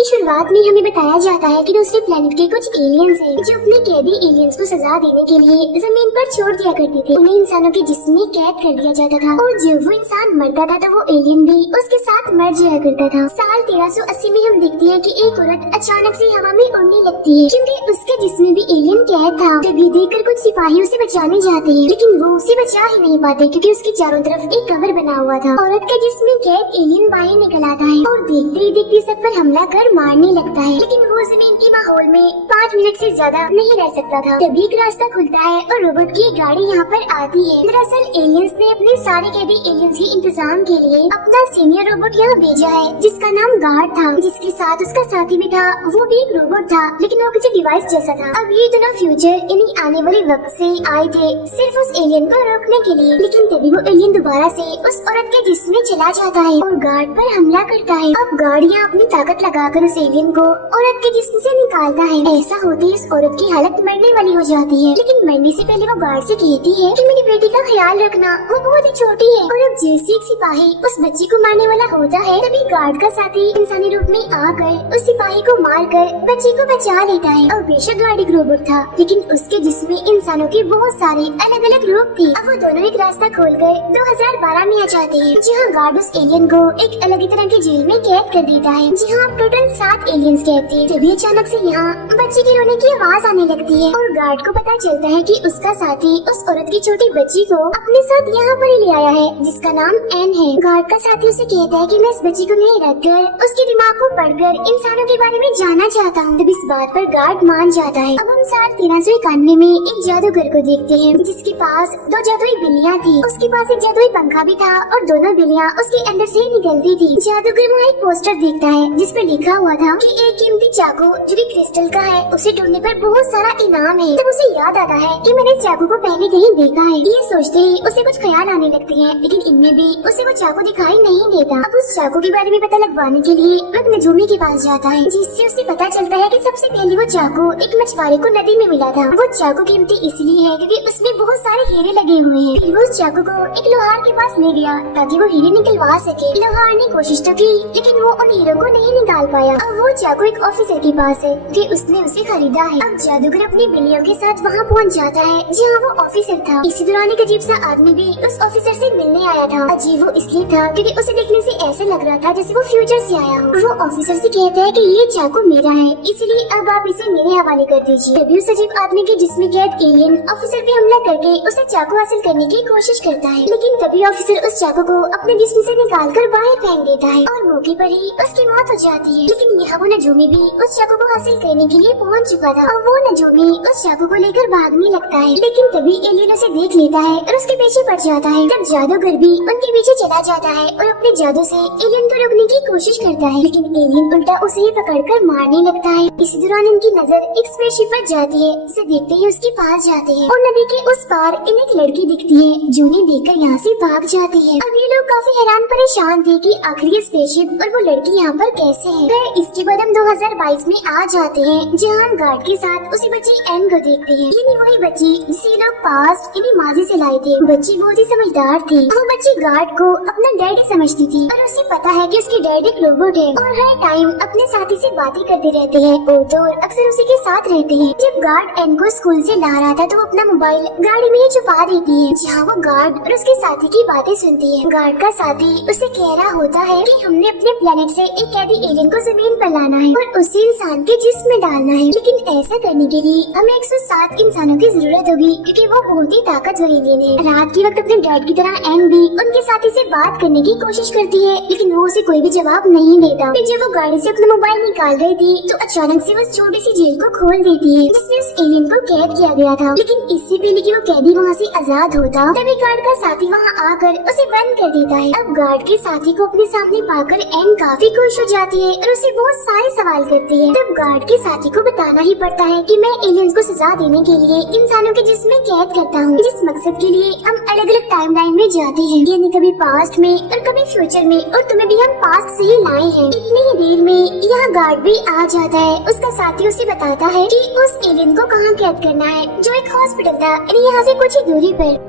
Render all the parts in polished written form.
की शुरुआत में हमें बताया जाता है कि दूसरे प्लेनेट के कुछ एलियंस हैं जो अपने कैदी एलियंस को सजा देने के लिए जमीन पर छोड़ दिया करते थे। उन्हें इंसानों के जिस्म में कैद कर दिया जाता था और जब वो इंसान मरता था तो वो एलियन भी उसके साथ मर जाया करता था। साल 1380 में हम देखते हैं कि एक औरत अचानक से हवा में उड़ने लगती है क्योंकि उसके जिस्म में भी एलियन कैद था। जब ये देखकर कुछ सिपाही उसे बचाने जाते हैं लेकिन वो उसे बचा ही नहीं पाते क्योंकि उसके चारों तरफ एक कवर बना हुआ था। औरत के जिस्म में कैद एलियन बाहर निकल आता है और देखते ही देखते सब पर हमला कर मारने लगता है, लेकिन वो जमीन के माहौल में 5 मिनट से ज्यादा नहीं रह सकता था। तभी एक रास्ता खुलता है और रोबोट की गाड़ी यहाँ पर आती है। दरअसल एलियंस ने अपने सारे कैदी एलियंस के इंतजाम के लिए अपना सीनियर रोबोट यहाँ भेजा है जिसका नाम गार्ड था, जिसके साथ उसका साथी भी था। वो भी एक रोबोट था लेकिन वो किसी डिवाइस जैसा था। अब ये दोनों फ्यूचर यानी आने वाले वक्त से आए थे सिर्फ उस एलियन को रोकने के लिए, लेकिन तभी वो एलियन दोबारा से उस औरत के जिस्म में चला जाता है और गार्ड पर हमला करता है। अब गार्ड यहाँ अपनी ताकत लगाकर उस एलियन को औरत के जिस्म से निकालता है। ऐसा होते ही इस औरत की हालत मरने वाली हो जाती है, लेकिन मरने से पहले वो गार्ड से कहती है कि मेरी बेटी का ख्याल रखना, वो बहुत ही छोटी है। और अब जैसे एक सिपाही उस बच्ची को मारने वाला होता है तभी गार्ड का साथी इंसानी रूप में आकर उस सिपाही को मारकर बच्ची को बचा लेता है। और बेशक गार्ड एक रोबोट था लेकिन उसके जिस्म में इंसानों के बहुत सारे अलग अलग रूप थे। अब वो दोनों एक रास्ता खोलकर 2012 में आ जाते हैं जहाँ गार्ड उस एलियन को एक अलग ही तरह की जेल में कैद कर देता है जहाँ टोटल 7 एलियंस कैद थे। तभी अचानक से यहाँ बच्ची की रोने की आवाज आने लगती है और गार्ड को पता चलता है कि उसका साथी उस औरत की छोटी बच्ची को अपने साथ यहाँ पर ही ले आया है जिसका नाम एन है। गार्ड का साथी उसे कहता है कि मैं इस बच्ची को नहीं रखकर उसके दिमाग को पढ़कर इंसानों के बारे में जानना चाहता हूँ। तब इस बात पर गार्ड मान जाता है। अब हम साल 1391 में एक जादूगर को देखते हैं जिसके पास 2 जादुई बिल्लियाँ थी। उसके पास एक जादुई पंखा भी था और दोनों बिल्लियाँ उसके अंदर से निकलती थी। जादूगर वहाँ एक पोस्टर देखता है जिस पर लिखा हुआ था कि एक कीमती चाकू जो कि क्रिस्टल का है उसे ढूंढने पर बहुत सारा इनाम है। तब उसे याद आता है कि मैंने इस चाकू को पहले कहीं देखा है। ये सोचते ही उसे कुछ ख्याल आने लगते हैं लेकिन इनमें भी उसे वो चाकू दिखाई नहीं देता। अब उस चाकू के बारे में पता लगवाने के लिए वो एक नजूमी के पास जाता है जिससे उसे पता चलता है कि सबसे पहले वो चाकू एक मछुआरे को नदी में मिला था। वो चाकू कीमती इसलिए है क्योंकि उसमें बहुत सारे हीरे लगे हुए हैं। फिर वो उस चाकू को एक लोहार के पास ले गया ताकि वो हीरे निकलवा सके। लोहार ने कोशिश तो की लेकिन वो उन हीरों को नहीं निकाल पाया। अब वो चाकू एक ऑफिसर के पास है कि उसने उसे खरीदा है। अब जादूगर अपनी बिल्लियों के साथ वहाँ पहुँच जाता है जहाँ वो ऑफिसर था। इसी दौरान एक अजीब सा आदमी भी उस ऑफिसर से मिलने आया था। अजीब वो इसलिए था क्योंकि उसे देखने से ऐसा लग रहा था जैसे वो फ्यूचर से आया हो। वो ऑफिसर से कहता है कि ये चाकू मेरा है इसलिए अब आप इसे मेरे हवाले कर दीजिए। तभी उस अजीब आदमी के जिस्म में कैद एलियन ऑफिसर पे हमला करके उसे चाकू हासिल करने की कोशिश करता है, लेकिन तभी ऑफिसर उस चाकू को अपने जिस्म से निकाल कर बाहर फेंक देता है और मौके पर ही उसकी मौत हो जाती है। लेकिन यहाँ वो नजूमी भी उस चाकू को हासिल करने के लिए पहुँच चुका था और वो नजूमी उस चाकू को लेकर भागने लगता है, लेकिन तभी एलियन उसे देख लेता है और उसके पीछे पड़ जाता है। तब जादूगर भी उनके पीछे चला जाता है और अपने जादू से एलियन को रोकने की कोशिश करता है, लेकिन एलियन उल्टा उसे ही पकड़कर मारने लगता है। इसी दौरान इनकी नजर एक स्पेसशिप पर जाती है जिसे देखते ही उसके पास जाते हैं और नदी के उस पार इन्हें एक लड़की दिखती है जो उन्हें देखकर यहाँ से भाग जाती है। अब ये लोग काफी हैरान परेशान थे कि आखिर ये स्पेसशिप और वो लड़की यहाँ पर कैसे है। फिर इसके बाद हम 2022 में आ जाते हैं जहाँ हम गार्ड के साथ उसी बच्ची एन को देखते हैं। यानी वही बच्ची जिसे लोग पास्ट यानी माजी से लाए थे। बच्ची बहुत ही समझदार थी। वो बच्ची गार्ड को अपना डैडी समझती थी और उसे पता है कि उसकी डैड एक रोबोट है और हर टाइम अपने साथी से बातें करते रहते हैं और तो अक्सर उसी के साथ रहते हैं। जब गार्ड एन को स्कूल से ला रहा था तो वो अपना मोबाइल गाड़ी में ही छुपा देती है जहाँ वो गार्ड और उसके साथी की बातें सुनती है। गार्ड का साथी उसे कह रहा होता है कि हमने अपने प्लेनेट से एक कैदी एलियन को जमीन पर लाना है और उसे इंसान के जिस्म में डालना है, लेकिन ऐसा करने के लिए हमें 107 इंसानों की जरूरत होगी क्योंकि वो बहुत ही ताकतवर एलियन है। रात के वक्त अपने डैड की तरह एन भी उनके साथी से बात करने की कोशिश करती है लेकिन वो उसे कोई भी जवाब नहीं देता। फिर जब वो गाड़ी से अपना मोबाइल निकाल रही थी तो अचानक से वो छोटी सी जेल को खोल देती है जिसमें उस एलियन को कैद किया गया था, लेकिन इससे पहले कि वो कैदी वहाँ से आजाद होता तभी गार्ड का साथी वहाँ आकर उसे बंद कर देता है। अब गार्ड के साथी को अपने सामने पाकर एन काफी खुश हो जाती है और उसे बहुत सारे सवाल करती है। तब गार्ड के साथी को बताना ही पड़ता है कि मैं एलियंस को सजा देने के लिए इंसानों के जिस्म में कैद करता हूँ, जिस मकसद के लिए हम अलग अलग टाइमलाइन में जाते हैं, यानी कभी पास्ट में और कभी फ्यूचर में, और तुम्हें भी हम पास्ट से ही लाए हैं। इतनी ही देर में यहाँ गार्ड भी आ जाता है। उसका साथी उसे बताता है कि उस एलियन को कहाँ कैद करना है जो एक हॉस्पिटल था यानी यहाँ से कुछ ही दूरी पर।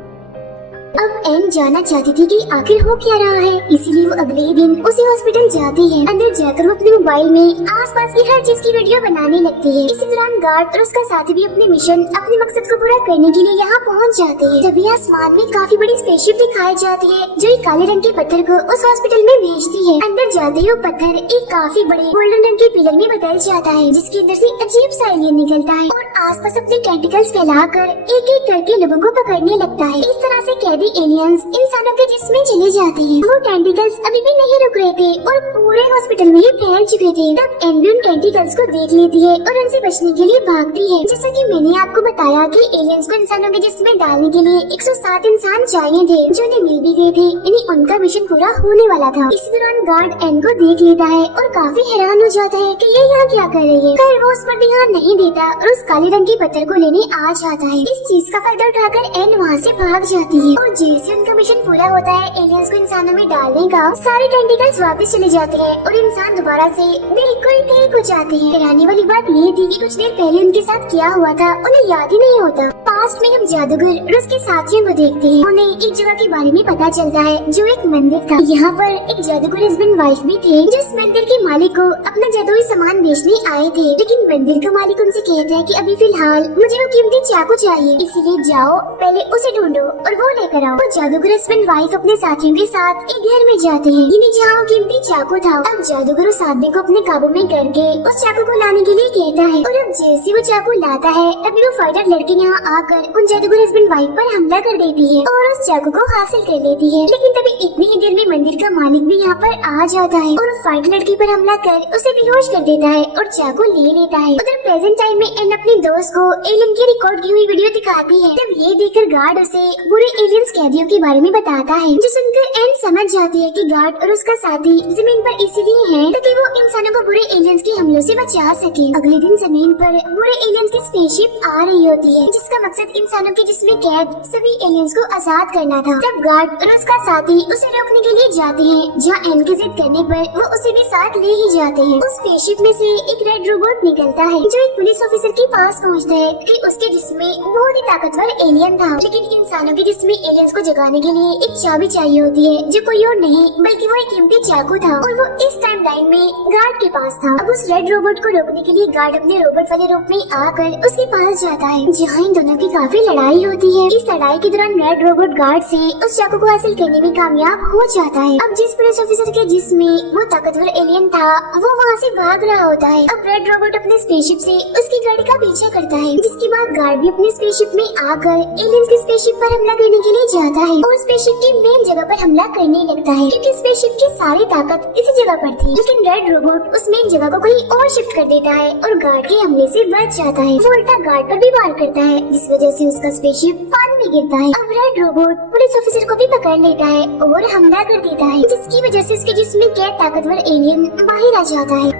अब एन जानना चाहती थी कि आखिर हो क्या रहा है, इसीलिए वो अगले ही दिन उसी हॉस्पिटल जाती है। अंदर जाकर वो अपने मोबाइल में आसपास की हर चीज की वीडियो बनाने लगती है। इसी दौरान गार्ड और उसका साथी भी अपने मिशन, अपने मकसद को पूरा करने के लिए यहाँ पहुँच जाते हैं। तभी आसमान में काफी बड़ी स्पेसशिप दिखाई जाती है जो एक काले रंग के पत्थर को उस हॉस्पिटल में भेजती है। अंदर जाते ही वो पत्थर एक काफी बड़े गोल्डन रंग के पिलर में बदल जाता है, जिसके अंदर से अजीब सा एलियन निकलता है और आसपास अपने टेंटिकल्स फैलाकर एक एक करके लोगों को पकड़ने लगता है। इस तरह से कैदी एलियंस इंसानों के जिस्म में चले जाते हैं। वो टेंटिकल्स अभी भी नहीं रुक रहे थे और पूरे हॉस्पिटल में ही फैल चुके थे। तब एन भी उन टेंटिकल्स को देख लेती है और उनसे बचने के लिए भागती है। जैसा कि मैंने आपको बताया कि एलियंस को इंसानों के जिस्म में डालने के लिए 107 इंसान चाहिए थे, जो उन्हें मिल भी गए थे। यानी उनका मिशन पूरा होने वाला था। इसी दौरान गार्ड एन को देख लेता है और काफी हैरान हो जाता है कि ये यहाँ क्या कर रही है। खैर वो उस पर ध्यान नहीं देता और उस काले रंग के पत्थर को लेने आ जाता है। इस चीज का फायदा उठाकर एन वहाँ से भाग जाती है और जैसे उनका मिशन पूरा होता है एलियंस को इंसानों में डालने का, सारे टेंटिकल्स वापस चले जाते हैं और इंसान दोबारा से बिल्कुल ठीक हो जाते हैं। हैरानी वाली बात ये थी कि कुछ देर पहले उनके साथ क्या हुआ था उन्हें याद ही नहीं होता। पास्ट में हम जादूगर और उसके साथियों को देखते हैं। उन्हें एक जगह के बारे में पता चलता है जो एक मंदिर था। यहाँ पर एक जादूगर हस्बैंड वाइफ भी थे जो इस मंदिर के मालिक को अपना जादुई सामान बेचने आए थे, लेकिन मंदिर का मालिक उनसे कहता है कि अभी फिलहाल मुझे वो कीमती चाकू चाहिए, इसीलिए जाओ पहले उसे ढूंढो और वो लेकर आओ। तो जादूगर हस्बैंड वाइफ अपने साथियों के साथ एक घर में जाते हैं, यानी जहाँ वो कीमती चाकू था। अब जादूगर उस आदमी को अपने काबू में करके उस चाकू को लाने के लिए कहता है और अब जैसे वो चाकू लाता है तभी वो फाइटर लड़की यहाँ आकर उन जादूगर हस्बैंड वाइफ पर हमला कर देती है और उस चाकू को हासिल कर लेती है। लेकिन तभी इतनी ही देर में मंदिर का मालिक भी यहाँ पर आ जाता है और फाइटर लड़की पर हमला कर उसे बेहोश कर देता है और चाकू ले लेता है। उधर प्रेजेंट टाइम में एन अपने दोस्त को एलियन की रिकॉर्ड की हुई वीडियो दिखाती है। तब ये देखकर गार्ड उसे बुरे एलियंस कैदियों के बारे में बताता है, जो सुनकर एन समझ जाती है कि गार्ड और उसका साथी जमीन पर इसीलिए है ताकि वो इंसानों को बुरे एलियंस के हमलों से बचा सके। अगले दिन जमीन पर बुरे एलियंस की स्पेसशिप आ रही होती है, जिसका मकसद इंसानों के जिस्म में कैद सभी एलियंस को आजाद करना था। तब गार्ड और उसका साथी उसे रोकने के लिए जाते हैं, जहाँ एन की जिद करने पर वो उसे भी साथ ले ही जाते हैं। उस स्पेसशिप में से एक रेड रोबोट निकलता है जो एक पुलिस ऑफिसर के पास पहुँचता है कि उसके जिस्म में बहुत ही ताकतवर एलियन था, लेकिन इंसानों के जिस्म में एलियंस को जगाने के लिए एक चाबी चाहिए होती है जो कोई और नहीं बल्कि वो एक कीमती चाकू था और वो इस टाइम लाइन में गार्ड के पास था। अब उस रेड रोबोट को रोकने के लिए गार्ड अपने रोबोट वाले रूप में आकर उसके पास जाता है, जहाँ इन दोनों की काफी लड़ाई होती है। इस लड़ाई के दौरान रेड रोबोट गार्ड से उस चाकू को हासिल करने में कामयाब हो जाता है। अब जिस पुलिस ऑफिसर के जिसमें वो ताकतवर एलियन था वो वहाँ से भाग रहा होता है। अब रेड रोबोट अपने स्पेसशिप से उसकी गाड़ी का पीछा करता है, जिसके बाद गार्ड भी अपने स्पेसशिप में आकर एलियंस की स्पेसशिप पर हमला करने के लिए जाता है और स्पेसशिप की मेन जगह पर हमला करने लगता है, क्योंकि स्पेसशिप की सारी ताकत इसी जगह पर थी। लेकिन रेड रोबोट उस मेन जगह को कहीं और शिफ्ट कर देता है और गार्ड के हमले से बच जाता है। वो उल्टा गार्ड पर भी वार करता है, जिस वजह से उसका स्पेसशिप पानी में गिरता है। अब रेड रोबोट पुलिस ऑफिसर को भी पकड़ लेता है और हमला कर देता है, जिसकी वजह से उसके जिस्म में कैद ताकतवर एलियन बाहर आ जाता है।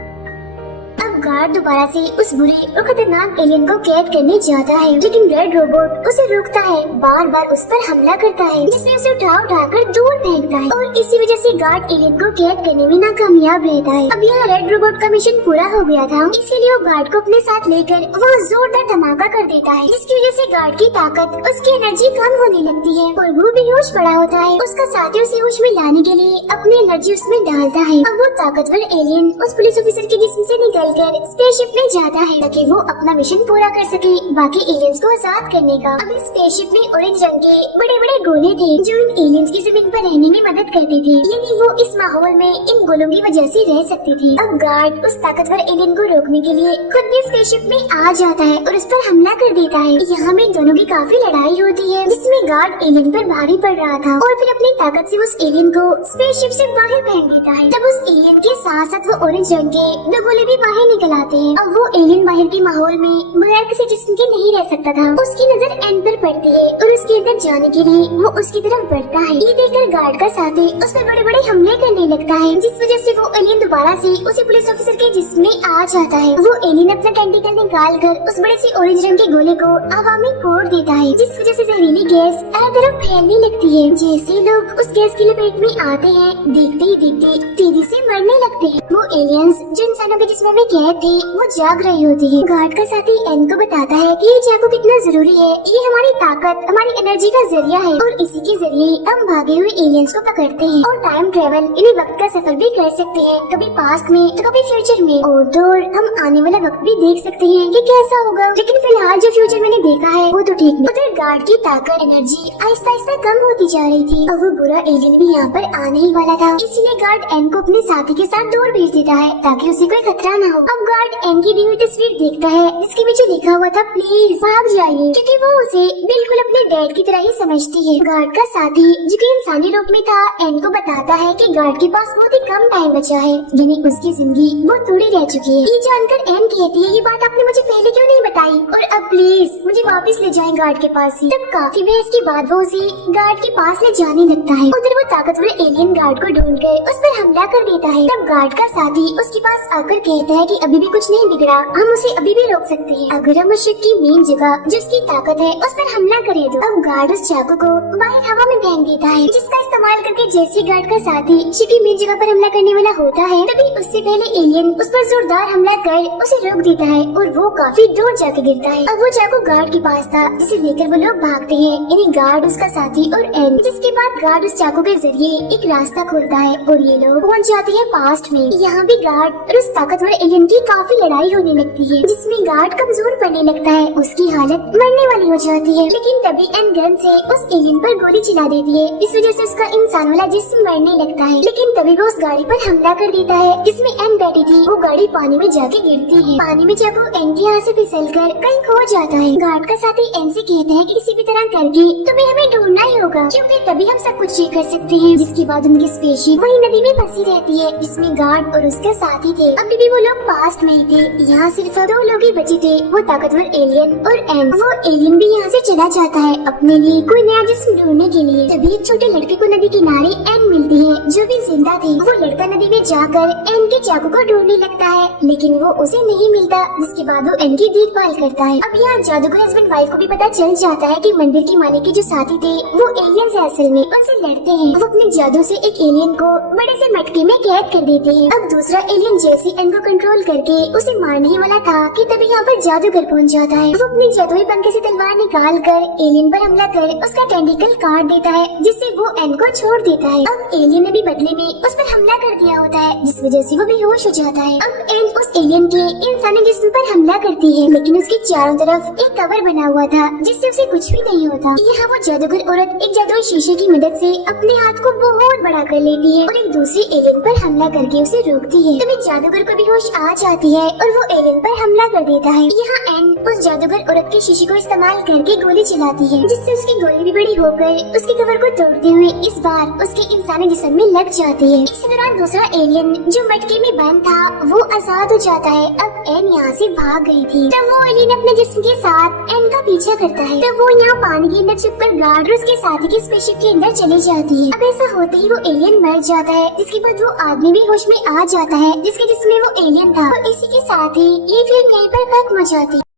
अब गार्ड दोबारा से उस बुरे और खतरनाक एलियन को कैद करने जाता है, लेकिन रेड रोबोट उसे रोकता है, बार बार उस पर हमला करता है, जिसमें उसे उठाकर दूर फेंकता है और इसी वजह से गार्ड एलियन को कैद करने में नाकामयाब रहता है। अब यहाँ रेड रोबोट का मिशन पूरा हो गया था, इसीलिए वो गार्ड को अपने साथ लेकर वहाँ जोरदार धमाका कर देता है, जिसकी वजह से गार्ड की ताकत, उसकी एनर्जी कम होने लगती है और वो बेहोश पड़ा होता है। उसका साथी उसे होश में लाने के लिए अपनी एनर्जी उसमें डालता है। अब वो ताकतवर एलियन उस पुलिस ऑफिसर के जिस्म से निकलकर स्पेसशिप में जाता है ताकि वो अपना मिशन पूरा कर सके, बाकी एलियंस को आजाद करने का। अब इस स्पेसशिप में ऑरेंज रंग के बड़े बड़े गोले थे जो इन एलियंस की जमीन पर रहने में मदद करते थे, यानी वो इस माहौल में इन गोलों की वजह से रह सकती थी। अब गार्ड उस ताकतवर एलियन को रोकने के लिए खुद भी स्पेसशिप में आ जाता है और उस पर हमला कर देता है। यहाँ में दोनों की काफी लड़ाई होती है, जिसमें गार्ड एलियन पर भारी पड़ रहा था और फिर अपनी ताकत से उस एलियन को स्पेसशिप से बाहर फेंक देता है। तब उस एलियन के साथ साथ वो ऑरेंज रंग के दो गोले भी बाहर निकल आते हैं। अब वो एलियन बाहर के माहौल में बगैर किसी जिस्म के नहीं रह सकता था। उसकी नजर एन पर पड़ती है और उसके अंदर जाने के लिए वो उसकी तरफ बढ़ता है। ये देखकर गार्ड का साथी उस पर बड़े बड़े हमले करने लगता है, जिस वजह से वो एलियन दोबारा से उसी पुलिस ऑफिसर के जिस्म में आ जाता है। वो एलियन अपना टेंटिकल निकाल कर उस बड़े से ऑरेंज रंग के गोले को हवा में फोड़ देता है, जिस वजह से जहरीली गैस हर तरफ फैलने लगती है। जैसे लोग उस गैस की लपेट में आते हैं, देखते ही देखते तेजी से मरने लगते हैं। वो एलियंस जो इंसानों के जिस्म में कैद थी वो जाग रही होती है। गार्ड का साथी एन को बताता है कि ये चाकू कितना जरूरी है, ये हमारी ताकत, हमारी एनर्जी का जरिया है और इसी के जरिए हम भागे हुए एलियंस को पकड़ते हैं और टाइम ट्रेवल यानी वक्त का सफर भी कर सकते हैं, कभी पास्ट में तो कभी फ्यूचर में, और तो हम आने वाला वक्त भी देख सकते हैं कि कैसा होगा। लेकिन फिलहाल जो फ्यूचर मैंने देखा है वो तो ठीक नहीं। उधर गार्ड की ताकत, एनर्जी आहिस्ता आहिस्ता कम होती जा रही थी और वो बुरा एलियन भी यहाँ पर आने ही वाला था। इसलिए गार्ड एन को अपने साथी के साथ दूर भेज देता है ताकि उसे कोई खतरा न हो। अब गार्ड एन की दी हुई तस्वीर देखता है जिसके पीछे लिखा हुआ था प्लीज भाग जाइए, क्योंकि वो उसे बिल्कुल अपने डैड की तरह ही समझती है। गार्ड का साथी जो कि इंसानी रूप में था एन को बताता है कि गार्ड के पास बहुत ही कम टाइम बचा है, यानी उसकी जिंदगी बहुत थोड़ी रह चुकी है। ये जानकर एन कहती है ये बात आपने मुझे पहले क्यों नहीं बताई, और अब प्लीज मुझे वापस ले जाएं गार्ड के पास ही। तब काफी बहस के बाद वो उसे गार्ड के पास ले जाने लगता है। उधर वो ताकतवर एलियन गार्ड को ढूंढकर उस पर हमला कर देता है। तब गार्ड का साथी उसके पास आकर कहता है कि अभी भी कुछ नहीं बिगड़ा, हम उसे अभी भी रोक सकते हैं अगर हम उस शिप की मेन जगह जिसकी ताकत है उस पर हमला करें तो। अब गार्ड उस चाकू को बाहर हवा में फेंक देता है, जिसका इस्तेमाल करके जैसे गार्ड का साथी शिप की मेन जगह पर हमला करने वाला होता है तभी उससे पहले एलियन उस पर जोरदार हमला कर उसे रोक देता है और वो काफी दूर जाके गिरता है। अब वो चाकू गार्ड के पास था जिसे लेकर वो लोग भागते हैं, यानी गार्ड, उसका साथी और एन। जिसके बाद गार्ड उस चाकू के जरिए एक रास्ता खोलता है और ये लोग पहुंच जाते हैं पास्ट में। यहाँ भी गार्ड और उस ताकतवर एलियन की काफी लड़ाई होने लगती है, जिसमें गार्ड कमजोर पड़ने लगता है, उसकी हालत मरने वाली हो जाती है। लेकिन तभी एन गन से उस एलियन पर गोली चला देती है, इस वजह से उसका इंसान वाला जिस्म मरने लगता है। लेकिन तभी वो उस गाड़ी पर हमला कर देता है जिसमें एन बैठी थी। वो गाड़ी पानी में जाके गिरती है, पानी में चाकू एन के हाथ से फिसलकर कहीं खो जाता है। गार्ड का साथी एन से कहता है कि किसी भी तरह करके तुम्हें हमें ढूंढना ही होगा, क्योंकि तभी हम सब कुछ ठीक कर सकते हैं। जिसके बाद उनकी स्पेसशिप वही नदी में फंसी रहती है जिसमें गार्ड और उसका साथी थे। अभी भी वो लोग पास्ट में ही थे, यहाँ सिर्फ 2 लोग ही बचे थे, वो ताकतवर एलियन और एन। वो एलियन भी यहाँ से चला जाता है अपने लिए कोई नया जिस्म ढूंढने के लिए। तभी एक छोटे लड़के को नदी किनारे एन मिलती है जो भी जिंदा थे। वो लड़का नदी में जाकर एन के चाकू को ढूंढने लगता है, लेकिन वो उसे नहीं मिलता। जिसके बाद वो एन की देखभाल करता है। अब यहाँ जादूगर हस्बैंड वाइफ को भी पता चल जाता है कि मंदिर की मालिक के जो साथी थे वो एलियन से असल में उनसे लड़ते हैं। वो अपने जादू से एक एलियन को बड़े से मटके में कैद कर देते हैं। अब दूसरा एलियन जैसे एन को कंट्रोल करके उसे मारने ही वाला था कि तभी यहाँ पर जादूगर पहुँच जाता है। वो अपने जादुई पंखे से तलवार निकाल कर एलियन पर हमला कर उसका टेंटिकल काट देता है, जिससे वो एन को छोड़ देता है। अब एलियन ने भी बदले में उस पर हमला कर दिया होता है, जिस वजह से वो बेहोश हो जाता है। अब एन उस एलियन के इंसानी जिस्म पर हमला करती है, लेकिन उसके चारों तरफ एक कवर बना हुआ था जिससे उसे कुछ भी नहीं होता। यहाँ वो जादूगर औरत एक जादुई शीशे की मदद से अपने हाथ को बहुत बड़ा कर लेती है और एक दूसरे एलियन पर हमला करके उसे रोकती है। तभी जादूगर को भी होश आ जाती है और वो एलियन पर हमला कर देता है। यहाँ एन उस जादूगर औरत के शीशे को इस्तेमाल करके गोली चलाती है, जिससे उसकी गोली भी बड़ी होकर उसके कवर को तोड़ते हुए इस बार उसके इंसानी जिस्म में लग जाती है। इसी दौरान दूसरा एलियन जो मटके में बंद था वो आजाद हो जाता है। अब एन यहाँ से भाग गई थी, तब वो एलियन अपने जिस्म के साथ एन का पीछा करता है। तब वो यहाँ पानी के अंदर छिपकर गार्ड और उसके साथी की स्पेसशिप के अंदर चली जाती है। अब ऐसा होते ही वो एलियन मर जाता है, जिसके बाद वो आदमी भी होश में आ जाता है जिसके जिस्म में वो एलियन था। और इसी के साथ ही ये फिल्म यहीं पर खत्म हो जाती है।